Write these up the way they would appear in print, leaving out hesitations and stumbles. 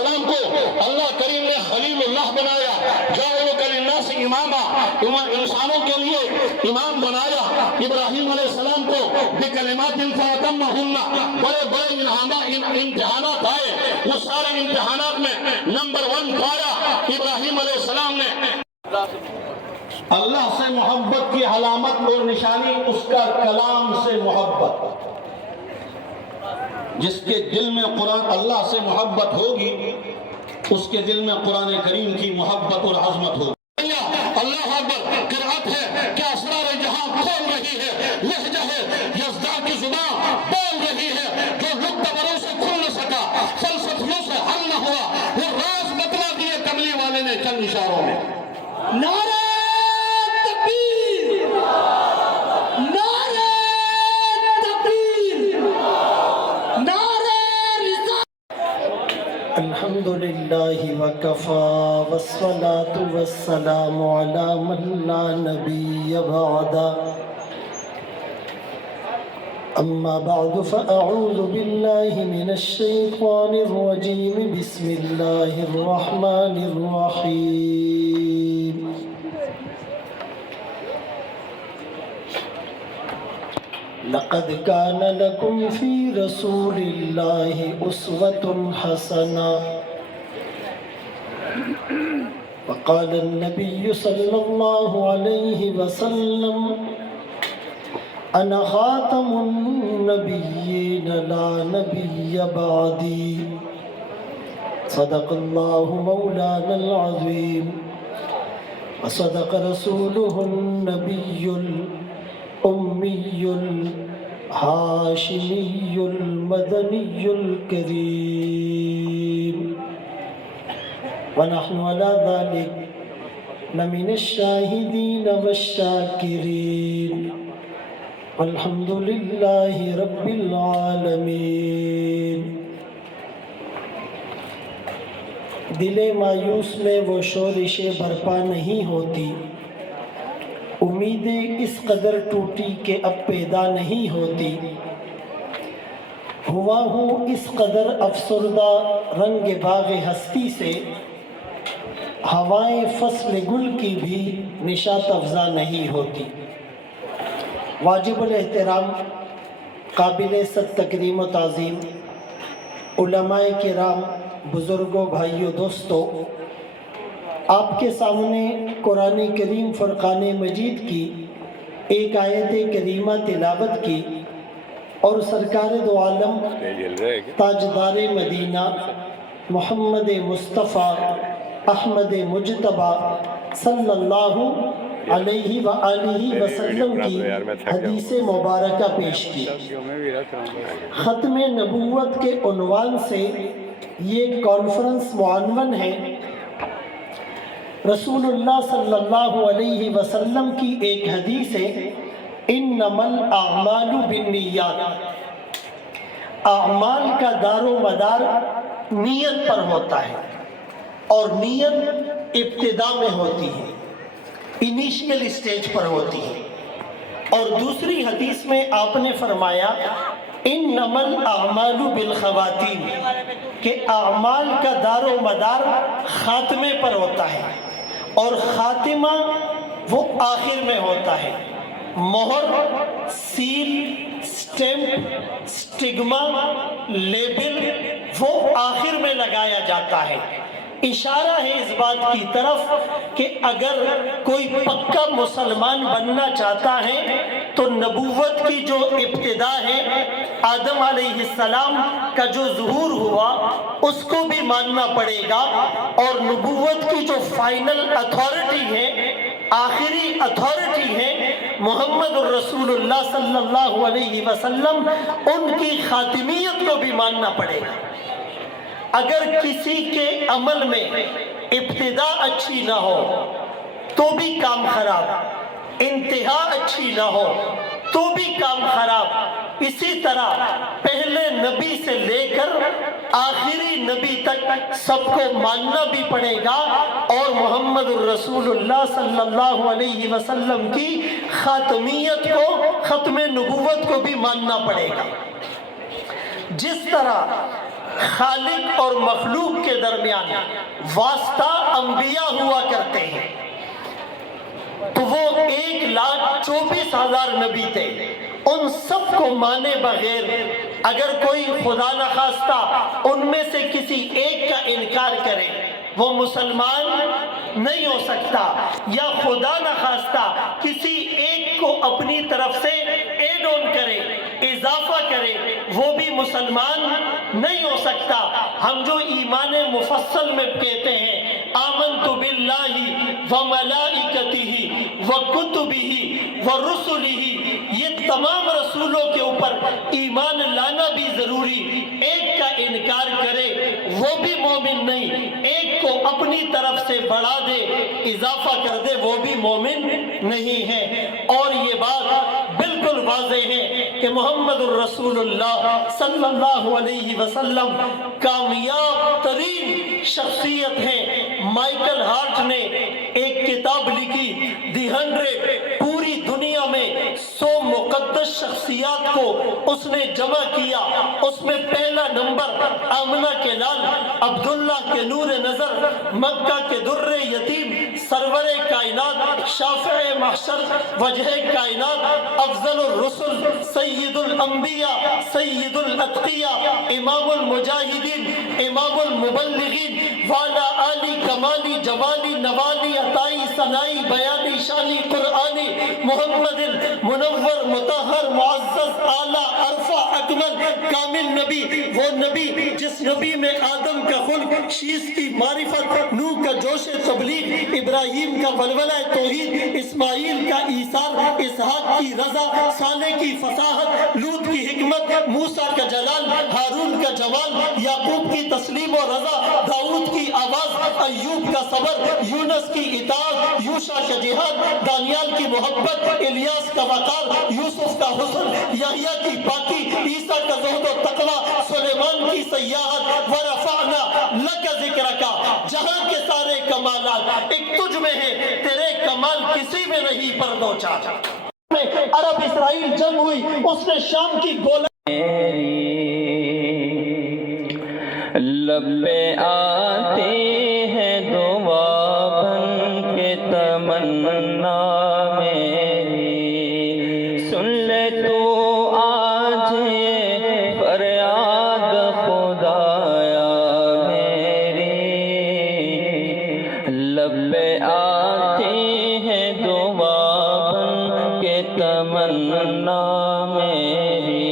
السلام کو اللہ کریم نے خلیل اللہ بنایا، جاعلک للناس اماما، انسانوں کے لیے امام بنایا۔ ابراہیم علیہ السلام کو بکلمات فاتمہن، بڑے بڑے امتحانات آئے، وہ سارے امتحانات میں نمبر 1 پایا ابراہیم علیہ السلام نے۔ اللہ سے محبت کی علامت اور نشانی اس کا کلام سے محبت۔ جس کے دل میں قرآن اللہ سے محبت ہوگی، اس کے دل میں قرآن کریم کی محبت اور عظمت ہوگی۔ اللہ اکبر قرآت ہے کہ اسرار جہاں کھول رہی ہے، لہجہ ہے یزداد کی زبان بول رہی ہے، جو لقبروں سے کھل نہ سکا، فلسفیوں سے حل نہ ہوا، وہ راز بتلا دیے کملی والے نے چند اشاروں میں۔ نعرہ تکبیر، نعرہ تکبیر، نعرہ رسالت۔ الحمدللہ وکفا والصلاة والسلام علی من لا نبی بعد، اما بعد فاعوذ باللہ من الشیطان الرجیم، بسم اللہ الرحمن الرحیم۔ لقد كان لكم في رسول الله أسوة حسنة، وقال النبي صلى الله عليه وسلم أنا خاتم النبيين لا نبي بعدي، صدق الله مولانا العظيم، وصدق رسوله النبي الأمي الهاشمي المدني الكريم، ونحن على ذلك لمن الشاهدين والشاكرين، والحمد لله رب العالمين۔ دل مایوس میں وہ شورشیں برپا نہیں ہوتی، امیدیں اس قدر ٹوٹی کہ اب پیدا نہیں ہوتی، ہوا ہوں اس قدر افسردہ رنگ باغ ہستی سے، ہوائیں فصل گل کی بھی نشاط افزا نہیں ہوتی۔ واجب الاحترام، قابل صد تکریم و تعظیم علماء کرام، بزرگوں، بھائیوں، دوستوں، آپ کے سامنے قرآن کریم فرقان مجید کی ایک آیت کریمہ تلاوت کی، اور سرکار دو عالم تاجدار مدینہ محمد مصطفیٰ احمد مجتبیٰ صلی اللہ علیہ وآلہ وسلم کی حدیث مبارکہ پیش کی۔ ختم نبوت کے عنوان سے یہ کانفرنس معنون ہے۔ رسول اللہ صلی اللہ علیہ وسلم کی ایک حدیث ہے، انما الاعمال بالنیات، اعمال کا دار و مدار نیت پر ہوتا ہے، اور نیت ابتدا میں ہوتی ہے، انیشیل اسٹیج پر ہوتی ہے۔ اور دوسری حدیث میں آپ نے فرمایا انما الاعمال بالخواتیم، کہ اعمال کا دار و مدار خاتمے پر ہوتا ہے، اور خاتمہ وہ آخر میں ہوتا ہے۔ مہر، سیل، سٹیمپ، سٹگما، لیبل وہ آخر میں لگایا جاتا ہے۔ اشارہ ہے اس بات کی طرف کہ اگر کوئی پکا مسلمان بننا چاہتا ہے تو نبوت کی جو ابتدا ہے، آدم علیہ السلام کا جو ظہور ہوا، اس کو بھی ماننا پڑے گا، اور نبوت کی جو فائنل اتھارٹی ہے، آخری اتھارٹی ہے، محمد الرسول اللہ صلی اللہ علیہ وسلم، ان کی خاتمیت کو بھی ماننا پڑے گا۔ اگر کسی کے عمل میں ابتدا اچھی نہ ہو تو بھی کام خراب، انتہا اچھی نہ ہو تو بھی کام خراب۔ اسی طرح پہلے نبی سے لے کر آخری نبی تک سب کو ماننا بھی پڑے گا، اور محمد الرسول اللہ صلی اللہ علیہ وسلم کی خاتمیت کو، ختم نبوت کو بھی ماننا پڑے گا۔ جس طرح خالق اور مخلوق کے درمیان واسطہ انبیاء ہوا کرتے ہیں، تو وہ 1,24,000 نبی تھے، ان سب کو مانے بغیر اگر کوئی خدا نخواستہ ان میں سے کسی ایک کا انکار کرے وہ مسلمان نہیں ہو سکتا، یا خدا نخواستہ کسی ایک کو اپنی طرف سے ایڈ آن کرے، اضافہ کرے، وہ بھی مسلمان نہیں ہو سکتا۔ ہم جو ایمان مفصل میں کہتے ہیں آمنت باللہ وملائکتہ وکتبہ ورسلہ، یہ تمام رسولوں کے اوپر ایمان لانا بھی ضروری، ایک کا انکار کرے وہ بھی مومن نہیں، ایک کو اپنی طرف سے بڑھا دے، اضافہ کر دے، وہ بھی مومن نہیں ہے۔ اور یہ بات بالکل واضح ہے کہ محمد الرسول اللہ صلی اللہ علیہ وسلم کامیاب ترین شخصیت ہیں۔ مائیکل ہارٹ نے ایک کتاب لکھی دی 100، پوری دنیا میں 100 مقدس شخصیات کو اس نے جمع کیا، اس میں پہلا نمبر آمنہ کے لال، عبداللہ کے نور نظر، مکہ کے در یتیم، سرور کائنات، شافع محشر، وجہ کائنات، افضل الرسل، سید الانبیاء، سید الاتقیاء، امام المجاہدین، امام المبلغین، والا آلی کمالی جمالی نوالی عطائی ثنائی بیانی شانی قرآنی، محمد منور مطہر معزز اعلیٰ عرفہ اکمل کامل نبی، وہ نبی جس نبی میں آدم کا خلق، شیس کی معرفت، نوح کا جوش تبلیغ، ابراہیم کا ولولہ توحید، اسماعیل کا ایثار، اسحاق کی رضا، صالح کی فصاحت، لوط کی حکمت، موسیٰ کا جلال، ہارون کا جمال، یعقوب کی تسلیم و رضا، داؤد کی آواز، ایوب کا صبر، یونس کی اطاعت، یوشع کا جہاد، دانیال کی محبت، الیاس کا وقار، یوسف کا حسن، یحییٰ کی پاکی، عیسیٰ کا زہد و تقوی، سلیمان کی سیاحت، ورفعنا لک ذکرک، جہاں کے سارے کمالات ایک تجھ میں ہے، تیرے کمال کسی میں نہیں پر دو چار۔ عرب اسرائیل جنگ ہوئی، اس نے شام کی گولہ لب پہ آتی ہے دعا بن کے تمنا میری، سن لے تو آج یہ فریاد خدایا میری، لب پہ آتی ہے دعا بن کے تمنا میری،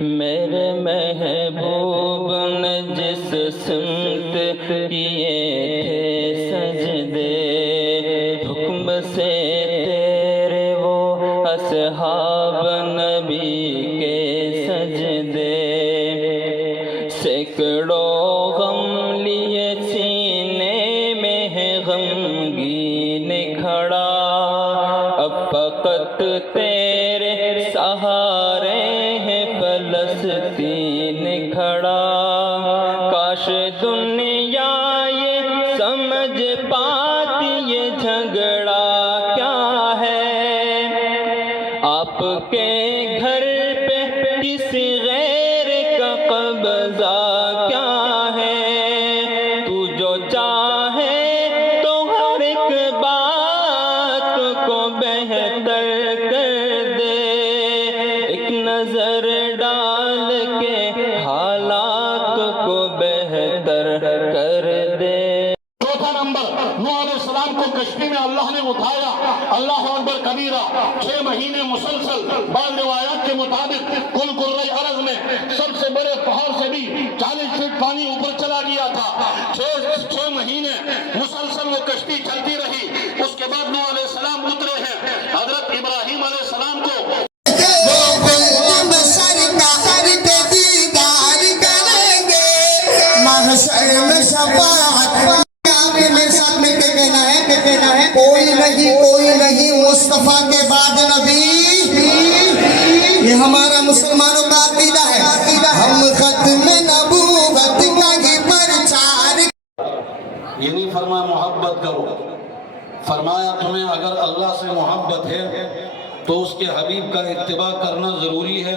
میرے محبوب نے جس سمت کیے تھے سجدے، حکم سے تیرے وہ اصحاب نبی کے سجدے، سینکڑوں غم لیے سینے میں ہے غمگین کھڑا، اب فقط تیرے سہارے ہیں فلسطین کھڑا، کاش دنیا یہ سمجھ پاتی یہ جھگڑا کیا ہے، آپ کے گھر پہ کسی غیر کا قبضہ کیا ہے، تو جو چاہے تو ہر ایک بات کو بہتر کر دے، ایک نظر ڈال کے حالات کو بہتر کر دے۔ چوتھا نمبر، نوح علیہ السلام کو کشتی میں اللہ نے اٹھایا، اللہ اکبر کبیرہ، 6 مہینے مسلسل، بعض روایات کے مطابق کل کرۂ ارض میں سب سے بڑے پہاڑ سے بھی 40 فٹ پانی اوپر چلا گیا تھا، 6 مہینے مسلسل وہ کشتی چلتی رہی، اس کے بعد نوح علیہ السلام اترے ہیں، حضرت ابراہیم علیہ السلام کو کوئی نہیں مصطفیٰ کے بعد نبی، یہ ہمارا مسلمانوں کا عقیدہ ہے، ہم ختم نبوت کا ہی پرچار۔ یہ نہیں فرمایا محبت کرو، فرمایا تمہیں اگر اللہ سے محبت ہے تو اس کے حبیب کا اتباع کرنا ضروری ہے،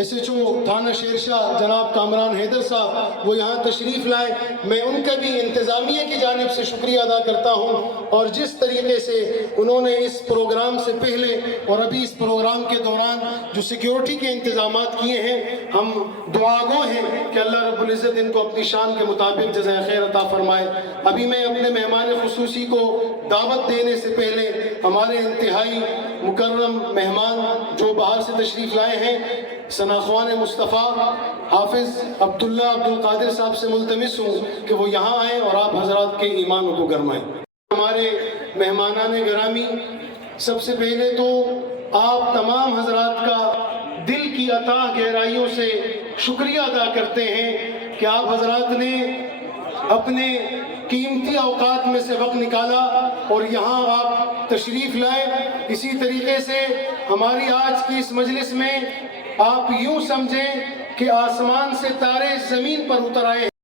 SHO تھانہ شیرشاہ جناب کامران حیدر صاحب وہ یہاں تشریف لائے، میں ان کا بھی انتظامیہ کی جانب سے شکریہ ادا کرتا ہوں، اور جس طریقے سے انہوں نے اس پروگرام سے پہلے اور ابھی اس پروگرام کے دوران جو سیکیورٹی کے انتظامات کیے ہیں، ہم دعا گو ہیں کہ اللہ رب العزت ان کو اپنی شان کے مطابق جزائے خیر عطا فرمائے۔ ابھی میں اپنے مہمان خصوصی کو دعوت دینے سے پہلے ہمارے انتہائی مکرم مہمان جو باہر سے تشریف لائے ہیں ثناخوان مصطفیٰ حافظ عبداللہ عبدالقادر صاحب سے ملتمس ہوں کہ وہ یہاں آئیں اور آپ حضرات کے ایمان کو گرمائیں۔ ہمارے مہمانان گرامی، سب سے پہلے تو آپ تمام حضرات کا دل کی عطا گہرائیوں سے شکریہ ادا کرتے ہیں کہ آپ حضرات نے اپنے قیمتی اوقات میں سے وقت نکالا اور یہاں آپ تشریف لائے۔ اسی طریقے سے ہماری آج کی اس مجلس میں آپ یوں سمجھیں کہ آسمان سے تارے زمین پر اتر آئے ہیں۔